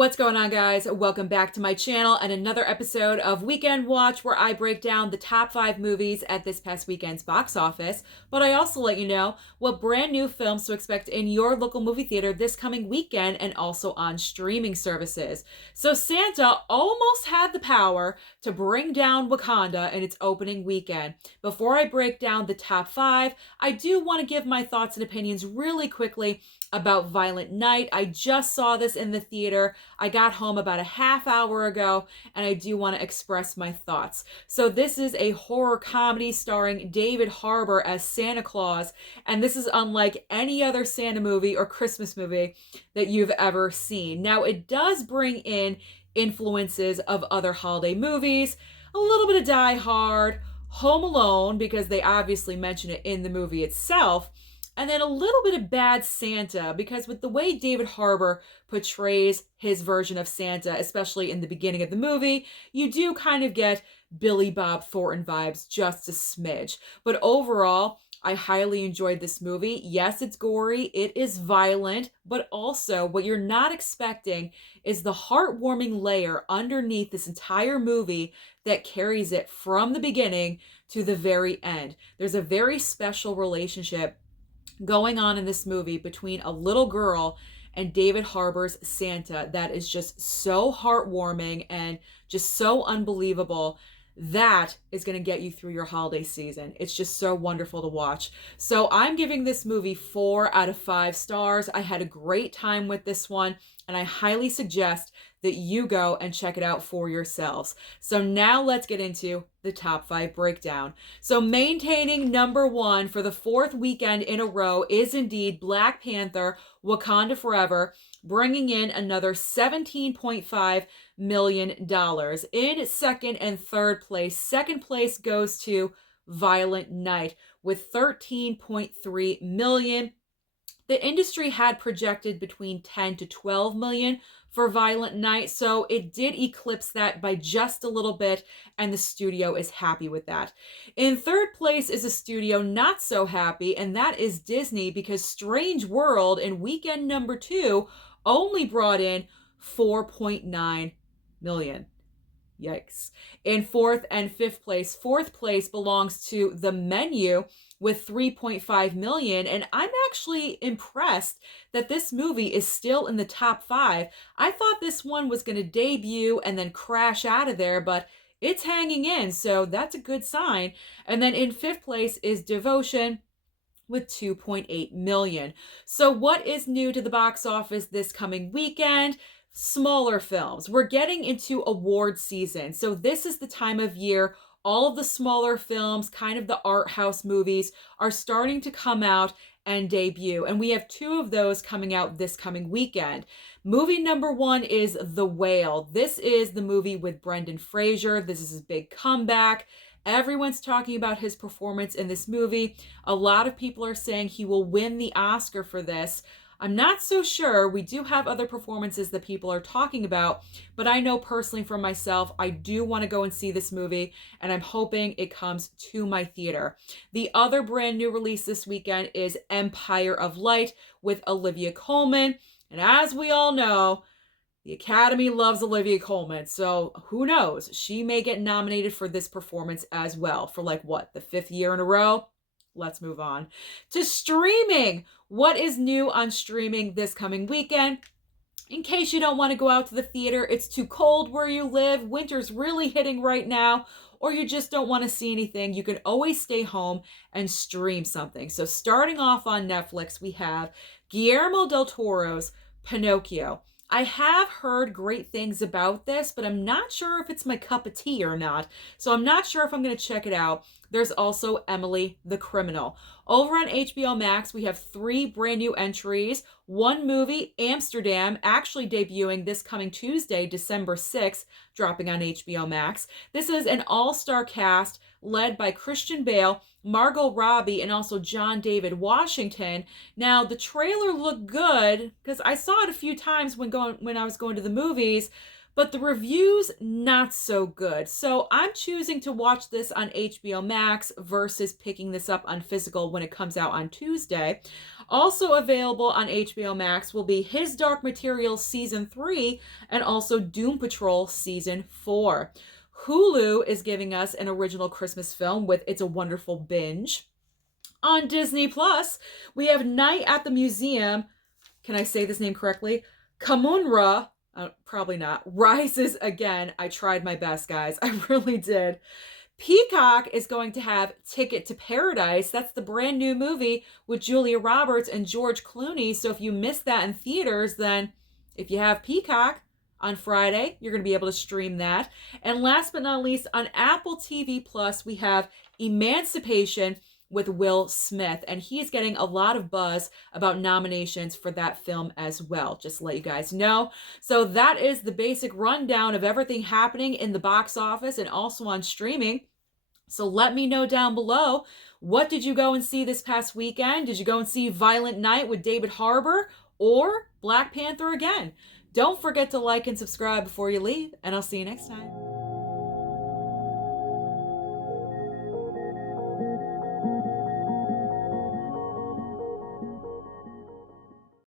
What's going on, guys? Welcome back to my channel and another episode of Weekend Watch, where I break down the top 5 movies at this past weekend's box office. But I also let you know what brand new films to expect in your local movie theater this coming weekend and also on streaming services. So Santa almost had the power to bring down Wakanda in its opening weekend. Before I break down the top 5, I do want to give my thoughts and opinions really quickly about Violent Night. I just saw this in the theater. I got home about a half hour ago, and I do want to express my thoughts. So this is a horror comedy starring David Harbour as Santa Claus, and this is unlike any other Santa movie or Christmas movie that you've ever seen. Now, it does bring in influences of other holiday movies, a little bit of Die Hard, Home Alone, because they obviously mention it in the movie itself, and then a little bit of Bad Santa, because with the way David Harbour portrays his version of Santa, especially in the beginning of the movie, you do kind of get Billy Bob Thornton vibes just a smidge. But overall, I highly enjoyed this movie. Yes, it's gory, it is violent, but also what you're not expecting is the heartwarming layer underneath this entire movie that carries it from the beginning to the very end. There's a very special relationship going on in this movie between a little girl and David Harbour's Santa that is just so heartwarming and just so unbelievable. That is going to get you through your holiday season. It's just so wonderful to watch. So I'm giving this movie 4 out of 5 stars. I had a great time with this one, and I highly suggest that you go and check it out for yourselves. So now let's get into the top 5 breakdown. So maintaining number 1 for the 4th weekend in a row is indeed Black Panther: Wakanda Forever, bringing in another $17.5 million. In second and third place, second place goes to Violent Night with $13.3 million. The industry had projected between 10 to 12 million for Violent Night, so it did eclipse that by just a little bit, and the studio is happy with that. In third place is a studio not so happy, and that is Disney, because Strange World in weekend number 2 only brought in 4.9 million. Yikes. In fourth and fifth place, fourth place belongs to The Menu with 3.5 million. And I'm actually impressed that this movie is still in the top 5. I thought this one was going to debut and then crash out of there, but it's hanging in, so that's a good sign. And then in fifth place is Devotion with 2.8 million. So what is new to the box office this coming weekend? Smaller films. We're getting into award season. So this is the time of year all of the smaller films, kind of the art house movies, are starting to come out and debut. And we have 2 of those coming out this coming weekend. Movie number 1 is The Whale. This is the movie with Brendan Fraser. This is his big comeback. Everyone's talking about his performance in this movie. A lot of people are saying he will win the Oscar for this. I'm not so sure. We do have other performances that people are talking about, but I know personally for myself, I do want to go and see this movie, and I'm hoping it comes to my theater. The other brand new release this weekend is Empire of Light with Olivia Colman, and as we all know, the Academy loves Olivia Colman, so who knows? She may get nominated for this performance as well for like what, the 5th year in a row? Let's move on to streaming. What is new on streaming this coming weekend? In case you don't want to go out to the theater, it's too cold where you live, winter's really hitting right now, or you just don't want to see anything, you can always stay home and stream something. So starting off on Netflix, we have Guillermo del Toro's Pinocchio. I have heard great things about this, but I'm not sure if it's my cup of tea or not. So I'm not sure if I'm going to check it out. There's also Emily the Criminal. Over on HBO Max, we have 3 brand new entries. One movie, Amsterdam, actually debuting this coming Tuesday, December 6th, dropping on HBO Max. This is an all-star cast led by Christian Bale, Margot Robbie, and also John David Washington. Now, the trailer looked good because I saw it a few times when I was going to the movies, but the reviews not so good. So I'm choosing to watch this on HBO Max versus picking this up on physical when it comes out on Tuesday. Also available on HBO Max will be His Dark Materials Season 3 and also Doom Patrol Season 4. Hulu is giving us an original Christmas film with It's a Wonderful Binge. On Disney Plus, we have Night at the Museum. Can I say this name correctly? Kamunra, probably not, rises again. I tried my best, guys. I really did. Peacock is going to have Ticket to Paradise. That's the brand new movie with Julia Roberts and George Clooney. So if you missed that in theaters, then if you have Peacock on Friday, you're going to be able to stream that. And last but not least, on Apple TV Plus, we have Emancipation with Will Smith, and he's getting a lot of buzz about nominations for that film as well, just to let you guys know. So that is the basic rundown of everything happening in the box office and also on streaming. So let me know down below, what did you go and see this past weekend? Did you go and see Violent Night with David Harbour or Black Panther again? Don't forget to like and subscribe before you leave, and I'll see you next time.